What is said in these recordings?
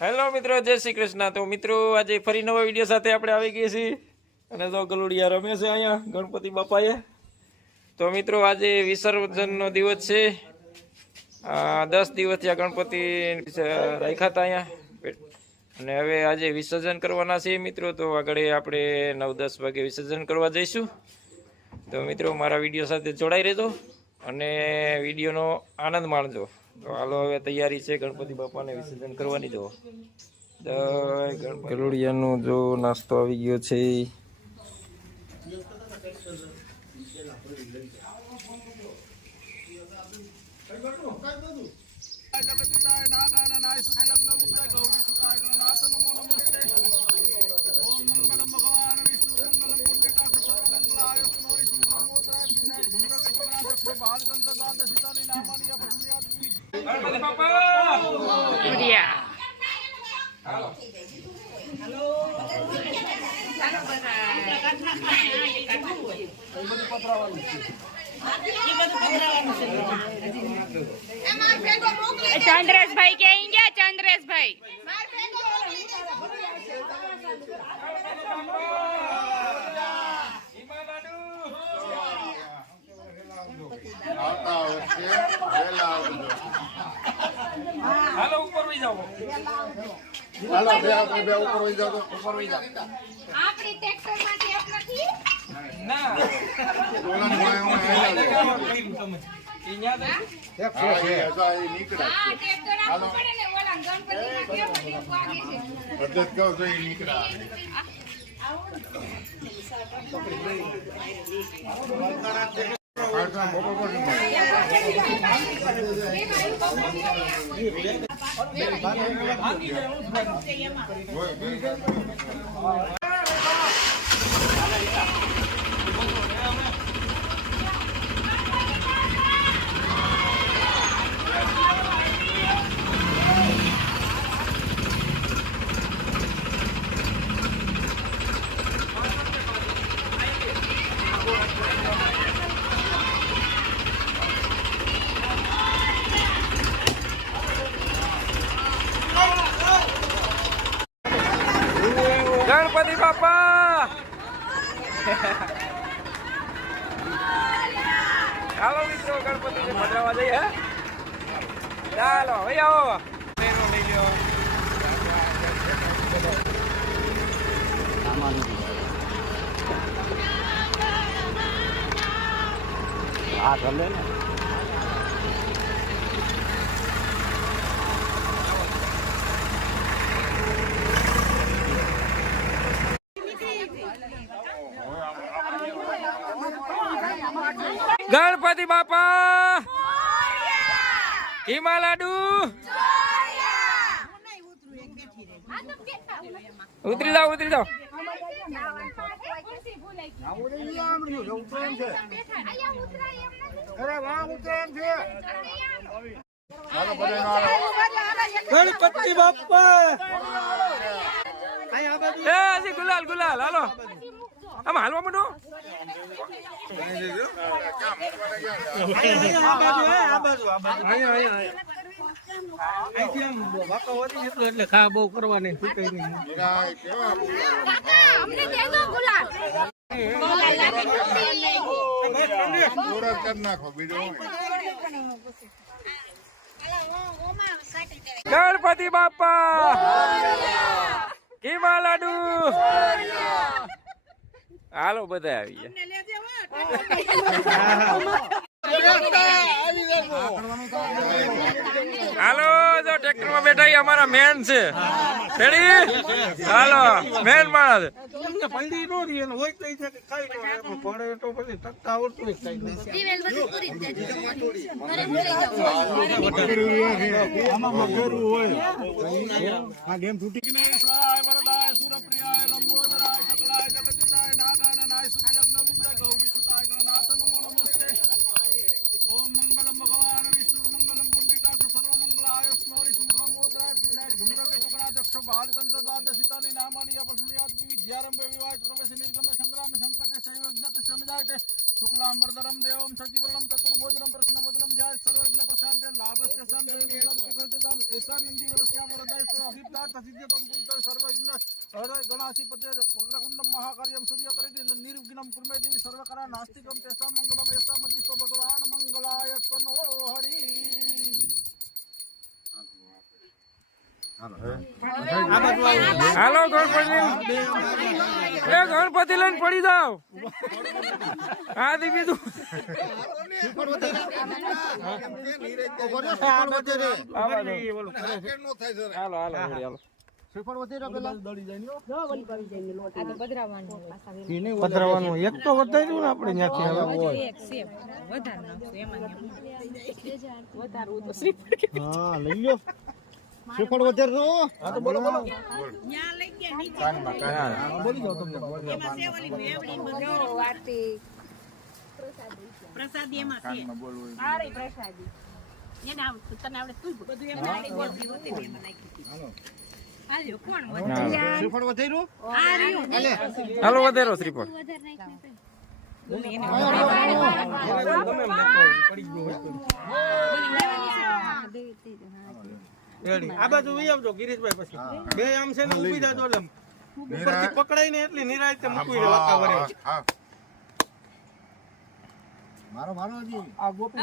Hello મિત્રો, જય શ્રી કૃષ્ણ। તો મિત્રો આજે ફરી નવા વિડીયો સાથે આપણે આવી ગયા છીએ અને તો ગલુડિયા રમે છે અહીંયા ગણપતિ બાપાએ। તો મિત્રો આજે વિસર્જનનો દિવસ છે। 10 દિવસ થયા ગણપતિ રાખ્યા હતા અહીંયા અને હવે આજે વિસર્જન કરવાના છે મિત્રો। તો આગળ આપણે 9-10 વાગે વિસર્જન કરવા જઈશું। તો મિત્રો મારા વિડીયો સાથે જોડાઈ રહેજો અને વિડીયોનો આનંદ માણજો। તો હાલો હવે તૈયારી છે ગણપતિ બાપાને વિસર્જન કરવાની। જો ગલુડિયાનો જો નાસ્તો આવી ગયો છે। ગણપતિ બાપા ઉડિયા હાલો હેલો ચંદ્રેશભાઈ ક્યાં ગયા? ચંદ્રેશભાઈ હાલો ઉપર વઈ જાઓ। હાલો બે આપણે બે ઉપર વઈ જાઓ। ઉપર વઈ જાઓ। આપણી ટ્રેક્ટર માં ટેપ નથી ના ઓલાને ભાઈ હું હેલા દે અહીંયા ટેપ છે નીકળે હા ટ્રેક્ટર આપવું પડે ને ઓલા ગણપતિ માં ટેપ વાગે છે અડધે કહો તો નીકળે ગણપતિ બાપા હાલો મિત્રો ગણપતિને પધરાવા જઈએ। ચાલો ભાઈ આવો મેનો લઈ લ્યો। હા ચાલે ને ગણપતિ બાપા ઘીમાં લાડુ ઉતરી જાઓ ઉતરી જાઓ। ગણપતિ બાપા હજી ગુલાલ ગુલાલ હાલો આમાં હાલવા માંડો। એટલે ખા બહુ કરવાની ગણપતિ બાપા ઘીમાં લાડુ હાલો બધા આવી હાલો જો ટ્રેક્ટર માં બેઠા અમારા મેન છે હાલો મેન માણસ પલ્લી નો હોય તો પછી ટકતા આવડતું शुक्लांबरधरम देवम सजीवनम चतुर्भुजनम प्रसन्नवदनम ध्याय सर्वज्ञ महाकार्यम सूर्यकरिति निर्विघ्नं कुर्मे देवी सर्वकरा नास्तिकं तेषां मंगलम यस्तामधिस्तो भगवान मंगलाय तनो हरि હાલો ગણપતિ એ ગણપતિ લઈને પડી જાવ આ દી બીજું હાલો હાલો હાલો પધરાવાનું એક તો વધાર્યું ને આપણે ત્યાંથી હા લઈ લો શ્રીફળ વધારે નો હા તો બોલો બોલો બોલી જાઓ તમને પ્રસાદી એમાં છે આરે પ્રસાદી એને આવડતું તને આવડે તું બધું એમ નાખી ગોળથી હોતી મેં નાખી હાલો કોણ શ્રીફળ વધાર્યું આ રહ્યું હાલો વધારો શ્રીફળ આ બાજુ વહી આવજો ગિરીશભાઈ પછી બે આમ છે ને ઊભી જાજો એટલે ઉપરથી પકડાઈને એટલી નિરાયતે મૂકવી રહેતા વરે મારો મારોજી આ ગોપી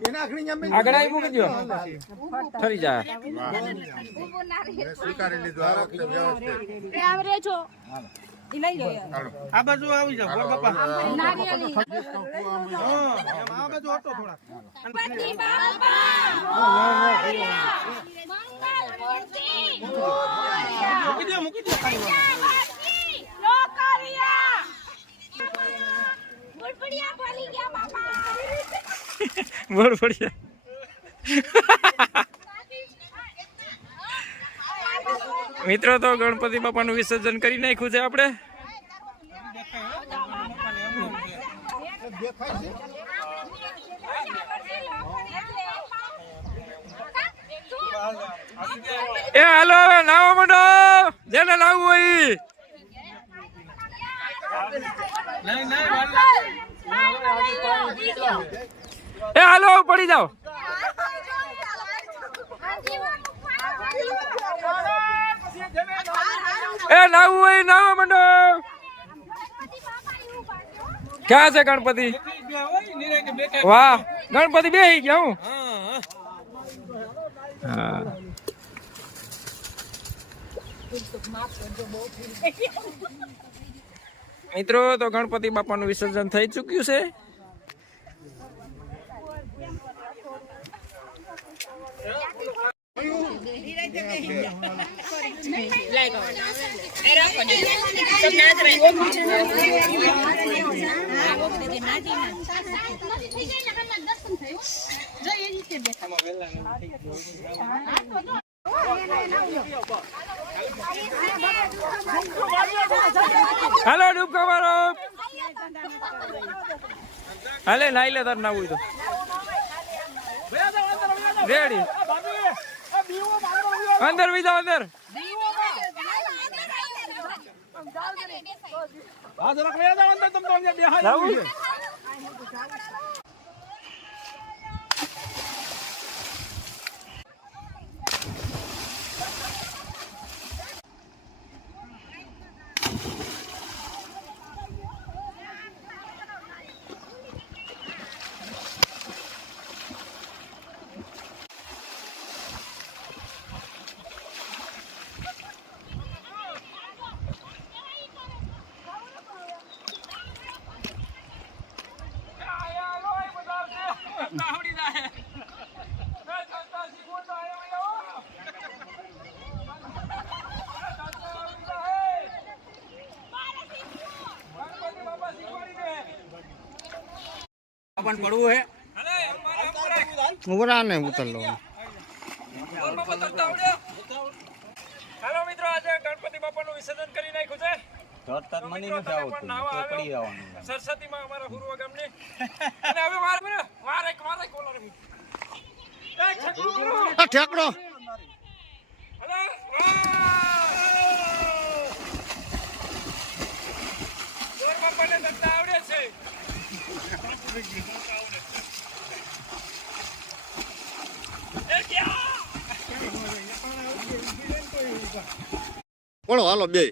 એના આખણી જમે આગળ આવી મૂકી દો ઠરી જાય સ્વીકારી લીધું આ વખતે વ્યવસ્થિત એ આવરે છો ઈ લઈ લો આ બાજુ આવી જાવ ગોળ બાપા નારિયેળી હા એમ આ બાજુ હટો થોડા ગણપતિ બાપા મંગલ મૂર્તિ મૂકી દો ખાલી લોકરિયા બુડબુડિયા બોલી ગયા બાપા બોલ પડ્યા મિત્રો તો ગણપતિ બાપાનું વિસર્જન કરી નાખ્યું છે આપણે એ હાલો હવે નાવા માંડો જેને લાવવું હોય ઈ. એ હાલો પડી જાઓ એ નાવું હોય નાવા માંડો ક્યાં છે ગણપતિ વાહ ગણપતિ બેહી ગયા હું હા મિત્રો તો ગણપતિ બાપાનું વિસર્જન થઈ ચૂક્યું છે હાલો ડૂબકા મારો હાલે નાઈ લે તાર નાવું તો રેડી અંદર વિજા અંદર હા જરાક વયા જાવ અંદર તમે તો અહીંયા બેહાઈ જાવું? છે પણ પડવું હે ઉભરા ને ઉતર લો હાલો મિત્રો આજે ગણપતિ બાપાનું વિસર્જન કરી નાખ્યું છે સરસ્વતીમાં અમારા હુરવા ગામની અને હવે મારે કોલર ઠેકડો હલો જોર બાપાને ધંધા આવડે છે પડો હાલો બે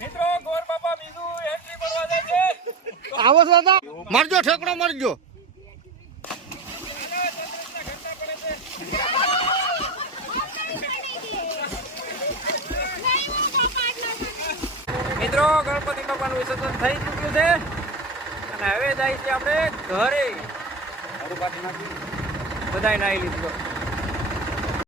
મિત્રો ગોર બાપા બીજું એન્ટ્રી પડવા જાય છે. આવો છો દાદા મારજો ઠેકડો મારજો. મિત્રો ગણપતિ બાપાનું વિસર્જન થઈ ચૂક્યું છે અને હવે જાય છે આપણે ઘરે. બધાય નાઈ લીધું.